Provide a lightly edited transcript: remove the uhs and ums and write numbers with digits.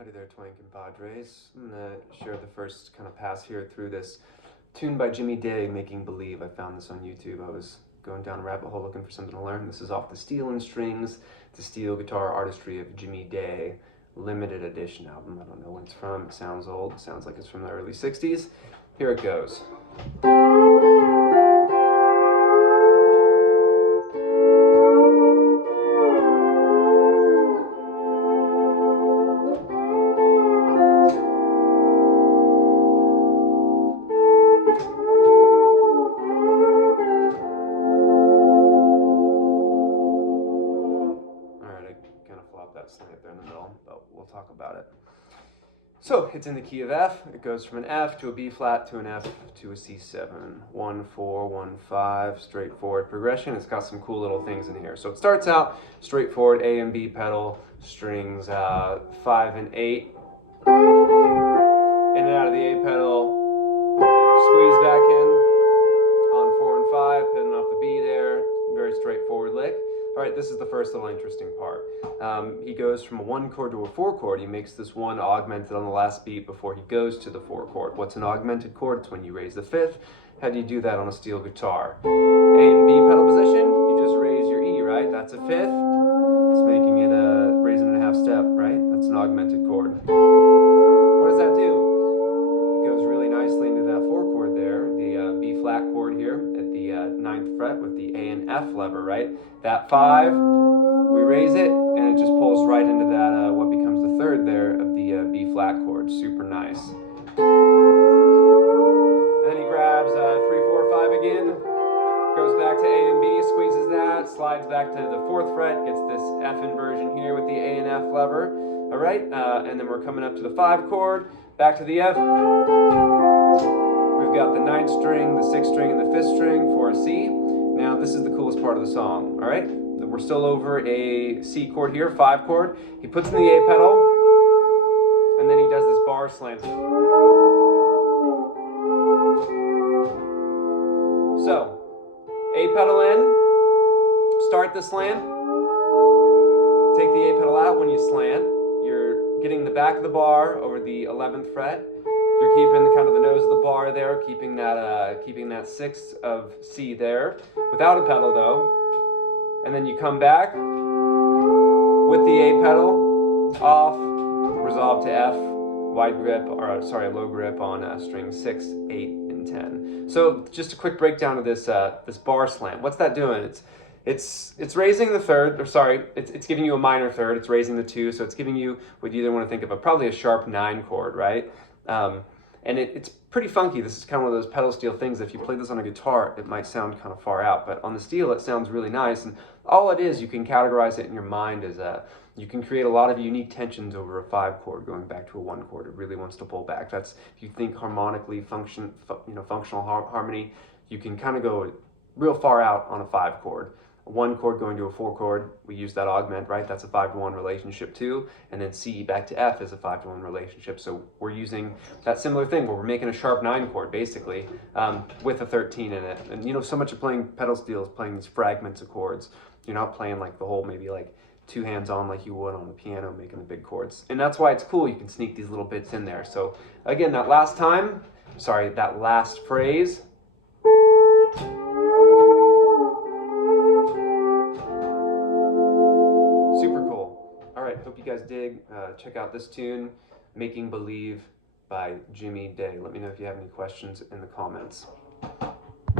Howdy there, Twank and Padres. I'm gonna share the first kind of pass here through this tune by Jimmy Day, Making Believe. I found this on YouTube. I was going down a rabbit hole looking for something to learn. This is off the Steel and Strings, the Steel Guitar Artistry of Jimmy Day, limited edition album. I don't know when it's from. It sounds old. It sounds like it's from the early 60s. Here it goes. That slant there in the middle, but we'll talk about it. So it's in the key of F. It goes from an F to a B flat to an F to a C7. 1, 4, 1, 5, straightforward progression. It's got some cool little things in here. So it starts out straightforward, A and B pedal, strings 5 and 8. In and out of the A pedal, squeeze back in on 4 and 5, pinning off the B there. Very straightforward lick. All right, this is the first little interesting part. He goes from a 1 chord to a 4 chord. He makes this one augmented on the last beat before he goes to the 4 chord. What's an augmented chord? It's when you raise the 5th. How do you do that on a steel guitar? A and B pedal position, you just raise your E, right? That's a 5th. It's making it raising it a half step, right? That's an augmented chord. What does that do? It goes really nicely into that 4 chord there, the B flat chord here at the 9th fret with the A and F lever, right? That 5, we raise it, and it just pulls right into that, what becomes the 3rd there of the B flat chord. Super nice. And then he grabs 3, 4, 5 again, goes back to A and B, squeezes that, slides back to the 4th fret, gets this F inversion here with the A and F lever. All right, and then we're coming up to the 5 chord, back to the F. We've got the 9th string, the 6th string, and the 5th string for a C. Now, this is the coolest part of the song, all right? We're still over a C chord here, 5 chord. He puts in the A pedal, and then he does this bar slant. So, A pedal in, start the slant, take the A pedal out when you slant. You're getting the back of the bar over the 11th fret. You're keeping the kind of the nose of the bar there, keeping that 6th of C there, without a pedal though. And then you come back with the A pedal off, resolve to F, wide grip, or sorry, low grip on string 6, 8, and 10. So just a quick breakdown of this this bar slant. What's that doing? It's raising the 3rd, or sorry, it's giving you a minor 3rd. It's raising the 2, so it's giving you what you either want to think of probably a sharp 9 chord, right? And it's pretty funky. This is kind of one of those pedal steel things. If you play this on a guitar, it might sound kind of far out, but on the steel, it sounds really nice. And all it is, you can categorize it in your mind as you can create a lot of unique tensions over a 5 chord going back to a 1 chord. It really wants to pull back. That's, if you think harmonically, functional harmony, you can kind of go real far out on a 5 chord. A 1 chord going to a 4 chord, we use that augment, right? That's a 5-to-1 relationship too. And then C back to F is a 5-to-1 relationship. So we're using that similar thing where we're making a sharp 9 chord basically with a 13 in it. And you know, so much of playing pedal steel is playing these fragments of chords. You're not playing like the whole, maybe like 2 hands on like you would on the piano making the big chords. And that's why it's cool. You can sneak these little bits in there. So again, that last phrase. Super cool. All right, hope you guys dig. Check out this tune, Making Believe by Jimmy Day. Let me know if you have any questions in the comments.